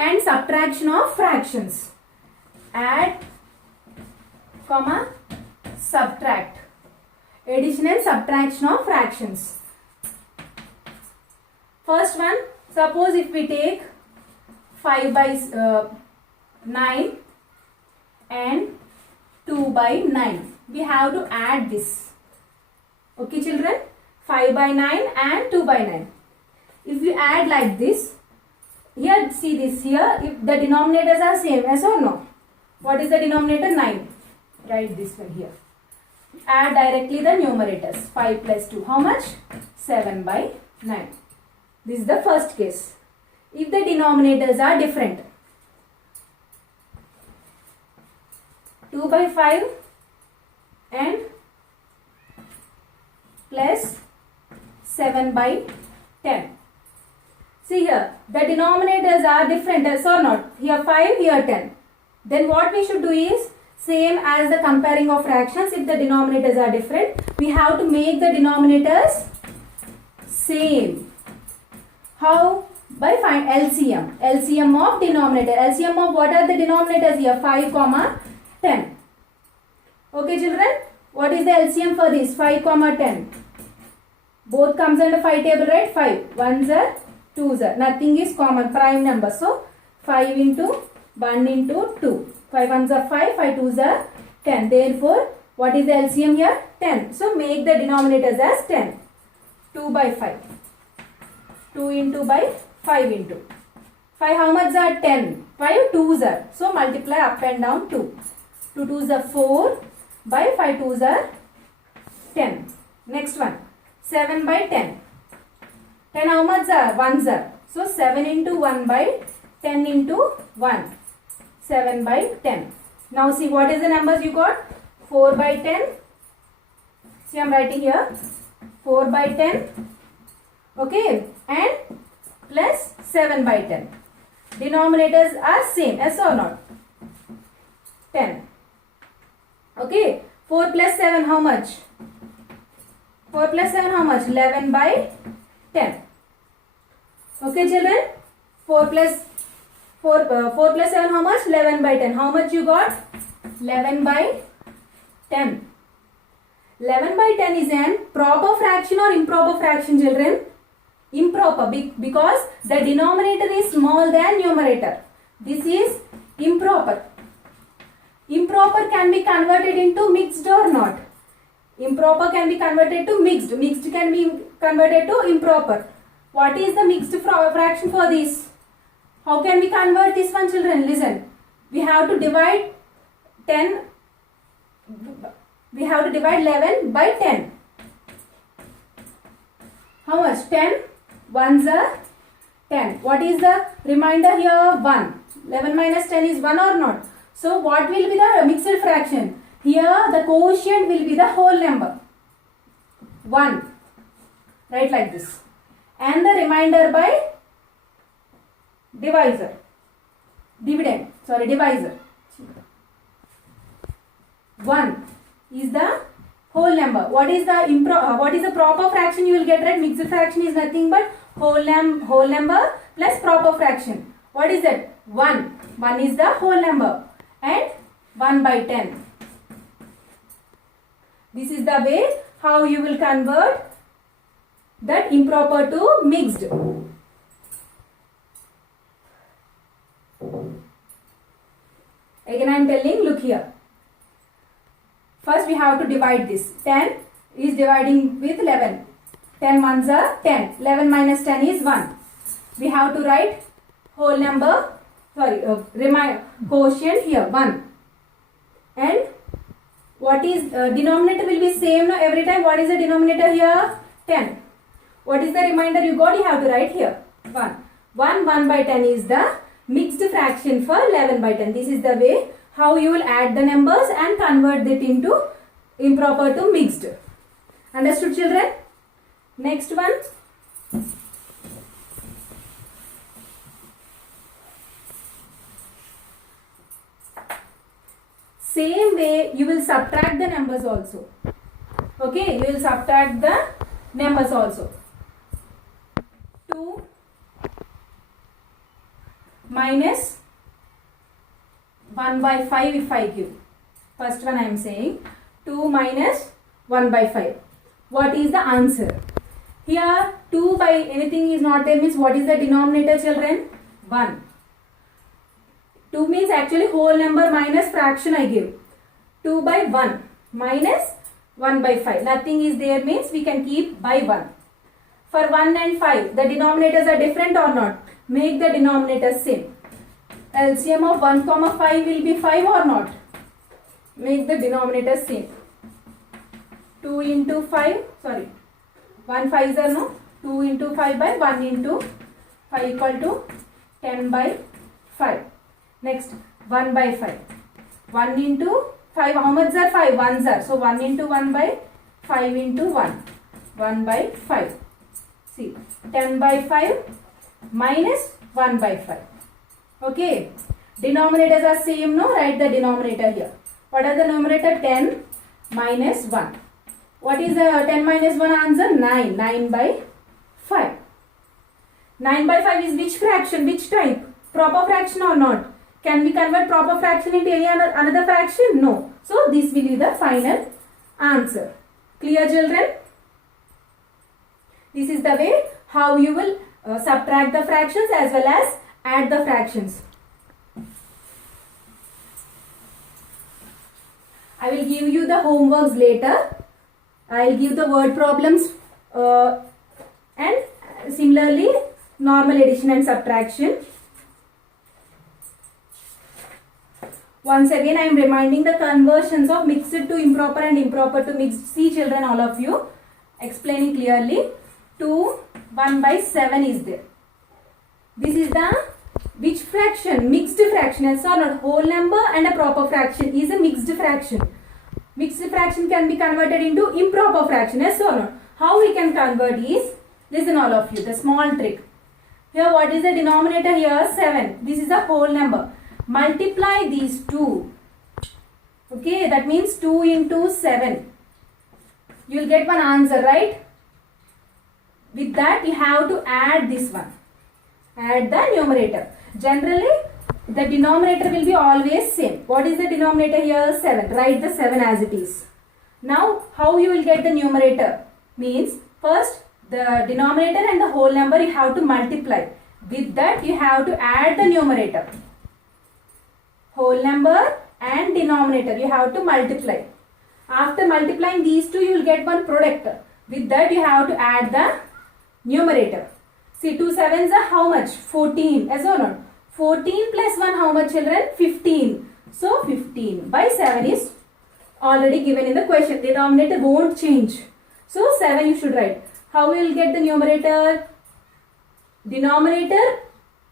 and subtraction of fractions. Add, comma, subtract. Addition and subtraction of fractions. First one, suppose if we take 5 by 9 and 2 by 9. We have to add this. Okay children, 5 by 9 and 2 by 9. If you add like this, here see this here, if the denominators are same, yes or no? What is the denominator? 9. Write this one here. Add directly the numerators. 5 plus 2, how much? 7 by 9. This is the first case. If the denominators are different, 2 by 5 and plus 7 by 10. See here, the denominators are different, yes or not? Here 5, here 10. Then what we should do is, same as the comparing of fractions, if the denominators are different, we have to make the denominators same. How? By find LCM. LCM of denominator. LCM of what are the denominators here? 5, 10. Okay children, what is the LCM for this? 5, 10. Both comes under 5 table, right? 5. 1s are, 2s are. Nothing is common, prime number. So, 5 into 1 into 2. 5 1s are 5, 5 2s are 10. Therefore, what is the LCM here? 10. So, make the denominators as 10. 2 by 5. 2 into by 5 into. 5 how much are 10? 5 2s are. So, multiply up and down 2. 2 2s are 4 by 5 2s are 10. Next one. 7 by 10. 10 how much are? 1s are. So, 7 into 1 by 10 into 1. 7 by 10. Now see what is the numbers you got? 4 by 10. See I am writing here. 4 by 10. Okay. And plus 7 by 10. Denominators are same. Yes or not? 10. Okay. 4 plus 7 how much? 4 plus 7 how much? 11 by 10. Okay children? 4 plus 7 how much? 11 by 10. How much you got? 11 by 10. 11 by 10 is an proper fraction or improper fraction children? Improper because the denominator is small than numerator. This is improper. Improper can be converted into mixed or not? Improper can be converted to mixed. Mixed can be converted to improper. What is the mixed fraction for this? How can we convert this one children? Listen. We have to divide 10. We have to divide 11 by 10. How much? 10. 1s are 10. What is the remainder here? 1. 11 minus 10 is 1 or not? So what will be the mixed fraction? Here the quotient will be the whole number. 1. Write like this. And the remainder by divisor. Divisor. 1 is the whole number. What is the proper fraction you will get, right? Mixed fraction is nothing but whole number plus proper fraction. What is that? 1. 1 is the whole number and 1 by 10. This is the way how you will convert that improper to mixed. Again I am telling, look here. First we have to divide this. 10 is dividing with 11. 10 1s are 10. 11 minus 10 is 1. We have to write whole number, quotient here 1. And what is denominator will be same now every time. What is the denominator here? 10. What is the remainder you got? You have to write here 1. 1 by 10 is the mixed fraction for 11 by 10. This is the way how you will add the numbers and convert it into improper to mixed. Understood children? Next one. Same way you will subtract the numbers also. Okay, you will subtract the numbers also. 2 minus 1 by 5 if I give. First one I am saying 2 minus 1 by 5. What is the answer? Here 2 by anything is not there means what is the denominator, children? 1. 2 means actually whole number minus fraction I give. 2 by 1 minus 1 by 5. Nothing is there means we can keep by 1. For 1 and 5, the denominators are different or not? Make the denominators same. LCM of 1 comma 5 will be 5 or not? Make the denominators same. 2 into 5, sorry, 1 5s are no, 2 into 5 by 1 into 5 equal to 10 by 5. Next, 1 by 5. 1 into 5, how much are 5? 1s are. So, 1 into 1 by 5 into 1. 1 by 5. See, 10 by 5 minus 1 by 5. Okay. Denominators are same, no? Write the denominator here. What are the numerator? 10 minus 1. What is the 10 minus 1 answer? 9. 9 by 5. 9 by 5 is which fraction? Which type? Proper fraction or not? Can we convert proper fraction into any another fraction? No. So, this will be the final answer. Clear, children? This is the way how you will subtract the fractions as well as add the fractions. I will give you the homeworks later. I will give the word problems and similarly normal addition and subtraction. Once again, I am reminding the conversions of mixed to improper and improper to mixed. See, children, all of you, explaining clearly. 2, 1 by 7 is there. This is the which fraction? Mixed fraction. Yes or not? Whole number and a proper fraction is a mixed fraction. Mixed fraction can be converted into improper fraction. Yes or not? How we can convert is, listen all of you, the small trick. Here, what is the denominator here? 7. This is a whole number. Multiply these two. Okay, that means 2 into 7. You will get one answer, right? With that, you have to add this one. Add the numerator. Generally, the denominator will be always same. What is the denominator here? 7. Write the 7 as it is. Now, how you will get the numerator? Means, first, the denominator and the whole number you have to multiply. With that, you have to add the numerator. Whole number and denominator you have to multiply. After multiplying these two, you will get one product. With that, you have to add the numerator. See, 2 7s are how much? 14. Yes or not? 14 plus 1 how much, children? 15. So, 15 by 7 is already given in the question. Denominator won't change. So, 7 you should write. How we will get the numerator? Denominator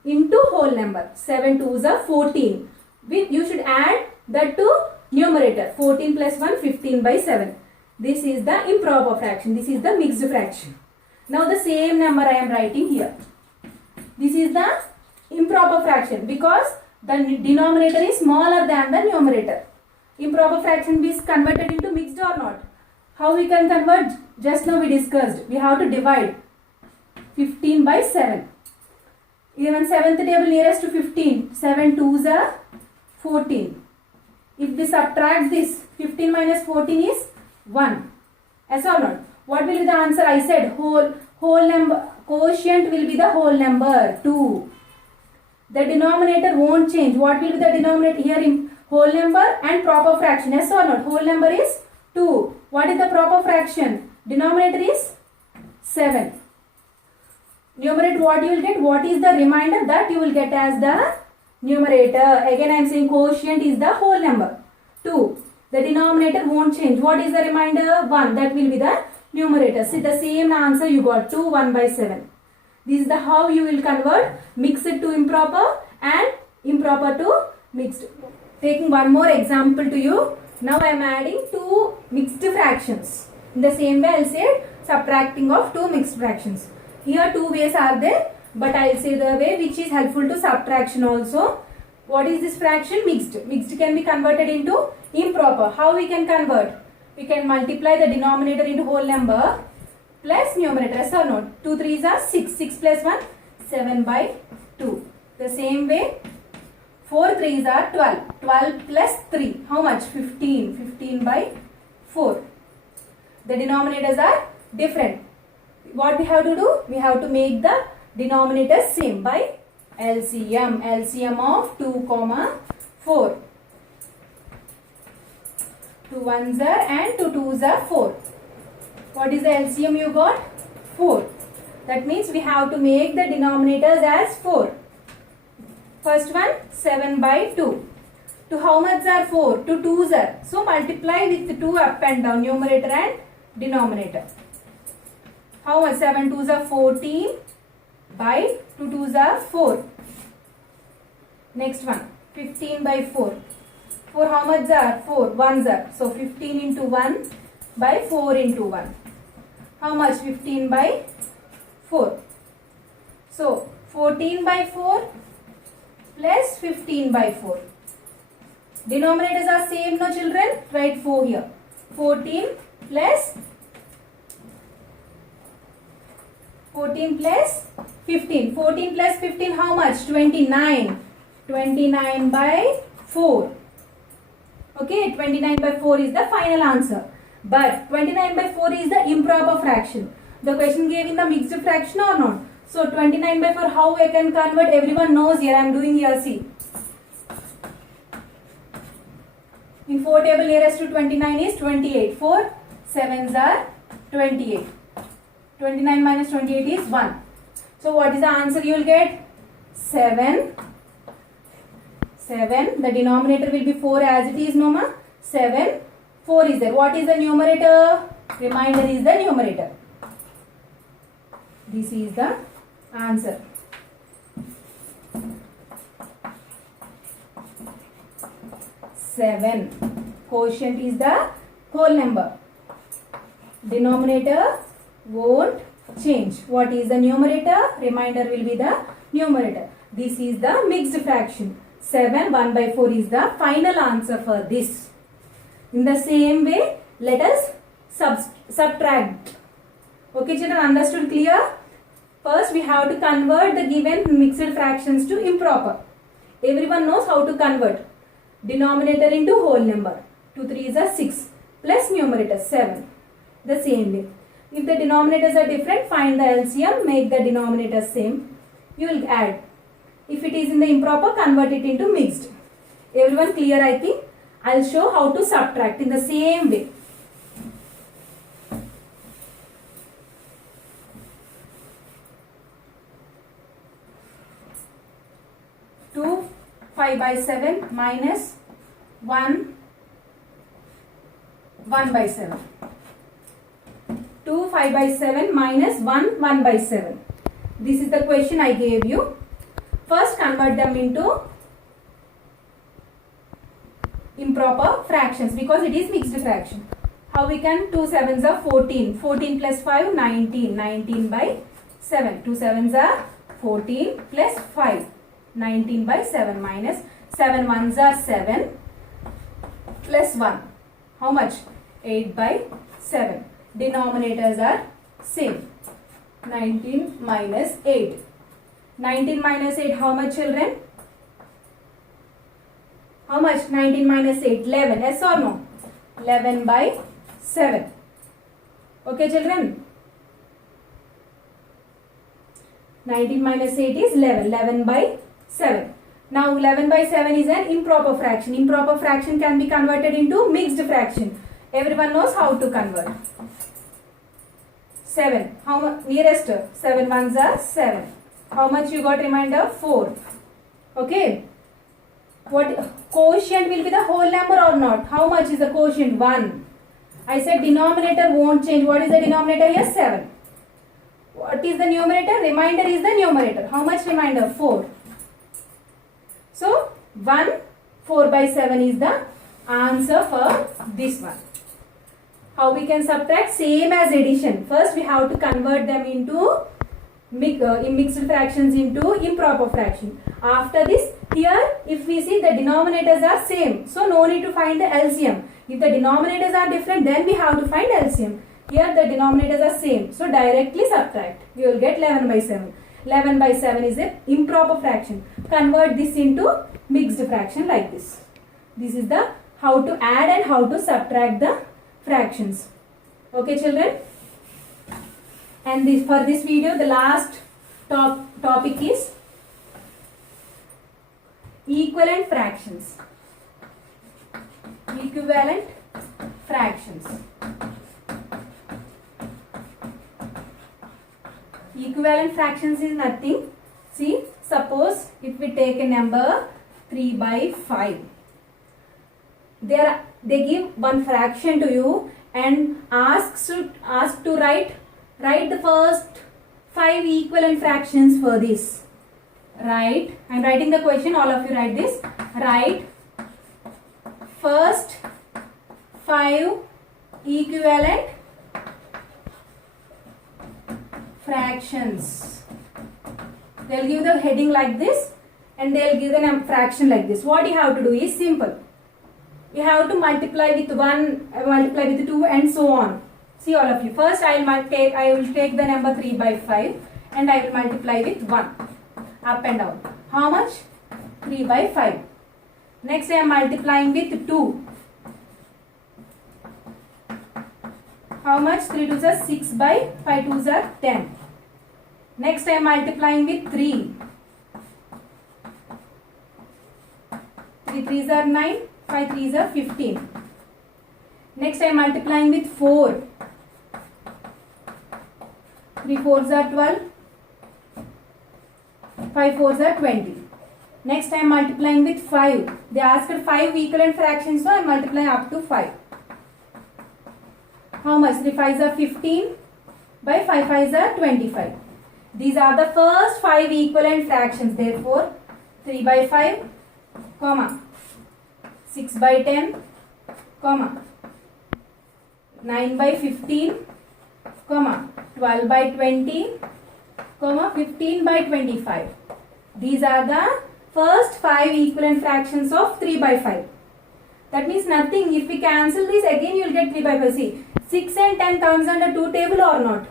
into whole number. 7 2s are 14. You should add that to numerator. 14 plus 1, 15 by 7. This is the improper fraction. This is the mixed fraction. Now the same number I am writing here. This is the improper fraction because the denominator is smaller than the numerator. Improper fraction is converted into mixed or not? How we can convert? Just now we discussed. We have to divide 15 by 7. Even 7th table nearest to 15. 7 2s are 14. If we subtract this, 15 minus 14 is 1. Yes or not? What will be the answer? I said whole number, quotient will be the whole number, 2. The denominator won't change. What will be the denominator here? In whole number and proper fraction. Yes or not? Whole number is 2. What is the proper fraction? Denominator is 7. Numerator what you will get? What is the remainder? That you will get as the numerator. Again I am saying quotient is the whole number, 2. The denominator won't change. What is the remainder? 1. That will be the numerator. See, the same answer you got, 2 1 by 7. This is the how you will convert mixed to improper and improper to mixed. Taking one more example to you. Now I am adding two mixed fractions. In the same way I will say subtracting of two mixed fractions. Here two ways are there, but I will say the way which is helpful to subtraction also. What is this fraction? Mixed. Mixed can be converted into improper. How we can convert? We can multiply the denominator into whole number plus numerator. Yes or no? 2 3s are 6. 6 plus 1, 7 by 2. The same way, 4 3s are 12. 12 plus 3. How much? 15. 15 by 4. The denominators are different. What we have to do? We have to make the denominators same by LCM. LCM of 2, 4. 2 1s are and 2 2s are 4. What is the LCM you got? 4. That means we have to make the denominators as 4. First one, 7 by 2. To how much are 4? To 2s are. So multiply with 2 up and down, numerator and denominator. How much? 7 2s are 14 by 2 2s are 4. Next one, 15 by 4. 4 how much are? 4 1s are. So 15 into 1 by 4 into 1. How much? 15 by 4. So 14 by 4 plus 15 by 4. Denominators are same, no children? Write 4 here. 14 plus 15. 14 plus 15 how much? 29. 29 by 4. Okay, 29 by 4 is the final answer. But 29 by 4 is the improper fraction. The question gave in the mixed fraction or not? So 29 by 4 how I can convert? Everyone knows here. I am doing here. See. In 4 table nearest to 29 is 28. 4 7s are 28. 29 minus 28 is 1. So what is the answer you will get? 7. 7. The denominator will be 4 as it is, no ma? 7. 4 is there. What is the numerator? Remainder is the numerator. This is the answer. Seven. Quotient is the whole number. Denominator won't change. What is the numerator? Remainder will be the numerator. This is the mixed fraction. 7 1 by 4 is the final answer for this. In the same way, let us subtract. Okay children, understood? Clear? First we have to convert the given mixed fractions to improper. Everyone knows how to convert. Denominator into whole number. 2 3s are 6 plus numerator 7. The same way. If the denominators are different, find the LCM, make the denominators same. You will add. If it is in the improper, convert it into mixed. Everyone clear, I think? I will show how to subtract in the same way. 2 5 by 7 minus 1 by 7. 2 5 by 7 minus 1 by 7. This is the question I gave you. First convert them into improper fractions because it is mixed fraction. How we can? 2 7s are 14. 14 plus 5 19. 19 by 7. 2 7s are 14 plus 5. 19 by 7 minus 7 1s are 7 plus 1. How much? 8 by 7. Denominators are same. 19 minus 8. 19 minus 8 how much children? How much? 19 minus 8 11. Yes or no? 11 by 7. Okay children? 19 minus 8 is 11. 11 by 7. Now 11 by 7 is an improper fraction. Improper fraction can be converted into mixed fraction. Everyone knows how to convert. 7. How much? Nearest? 7 1s are 7. How much you got remainder? 4. Okay. What quotient will be the whole number or not? How much is the quotient? 1. I said denominator won't change. What is the denominator here? 7. What is the numerator? Remainder is the numerator. How much remainder? 4. So 1 4 by 7 is the answer for this one. How we can subtract? Same as addition. First we have to convert them into mixed fractions into improper fraction. After this, here if we see the denominators are same, so no need to find the LCM. If the denominators are different, then we have to find LCM. Here the denominators are same, so directly subtract. You will get 11 by 7. 11 by 7 is a improper fraction. Convert this into mixed fraction like this. This is the how to add and how to subtract the fractions. Okay children? And for this video, the last topic is equivalent fractions. Equivalent fractions. Equivalent fractions is nothing. See, suppose if we take a number 3 by 5. They give one fraction to you and ask to write the first 5 equivalent fractions for this. Right? I am writing the question. All of you write this. Write first 5 equivalent fractions. They will give the heading like this and they will give the fraction like this. What you have to do is simple. You have to multiply with 1, multiply with 2 and so on. See all of you. First I will take the number 3 by 5 and I will multiply with 1. Up and down. How much? 3 by 5. Next I am multiplying with 2. How much? 3 2s are 6 by 5 2s are 10. Next I am multiplying with 3. 3 3s are 9. 5 3s are 15. Next I am multiplying with 4. 3 4s are 12. 5 4s are 20. Next I am multiplying with 5. They asked 5 equivalent fractions, so I am multiplying up to 5. How much? 3 5s are 15 by 5 5s are 25. These are the first 5 equivalent fractions. Therefore, 3 by 5, comma, 6 by 10, comma, 9 by 15, comma, 12 by 20, comma, 15 by 25. These are the first 5 equivalent fractions of 3 by 5. That means nothing. If we cancel this, again you will get 3 by 5. See, 6 and 10 comes under 2 table or not?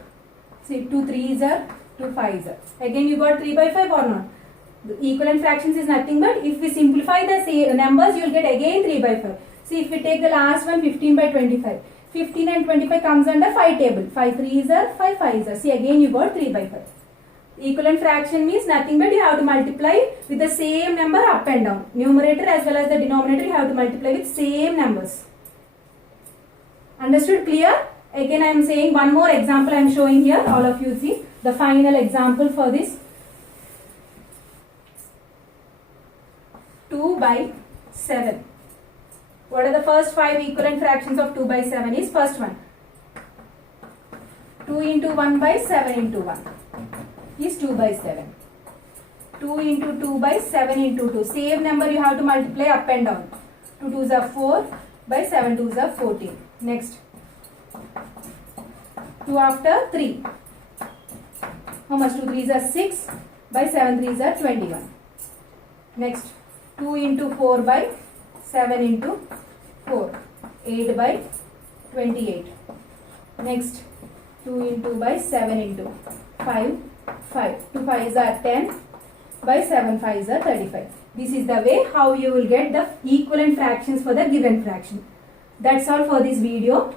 See, 2 3s are, 2 5s are. Again you got 3 by 5 or not? The equivalent fractions is nothing but if we simplify the numbers, you will get again 3 by 5. See, if we take the last one, 15 by 25. 15 and 25 comes under 5 table. 5 3s are, 5 5s are. See, again you got 3 by 5. Equivalent fraction means nothing but you have to multiply with the same number up and down. Numerator as well as the denominator you have to multiply with same numbers. Understood? Clear? Again I am saying one more example I am showing here. All of you see the final example for this. 2 by 7. What are the first 5 equivalent fractions of 2 by 7 is first one. 2 into 1 by 7 into 1 is 2 by 7. 2 into 2 by 7 into 2. Same number you have to multiply up and down. 2 2s are 4 by 7 2s are 14. Next. 2 after 3. How much? 2 3s are 6 by 7 3s are 21. Next. 2 into 4 by 7 into 4. 8 by 28. Next. 2 into by 7 into 5. 5. 2 5s are 10 by 7 5s are 35. This is the way how you will get the equivalent fractions for the given fraction. That's all for this video.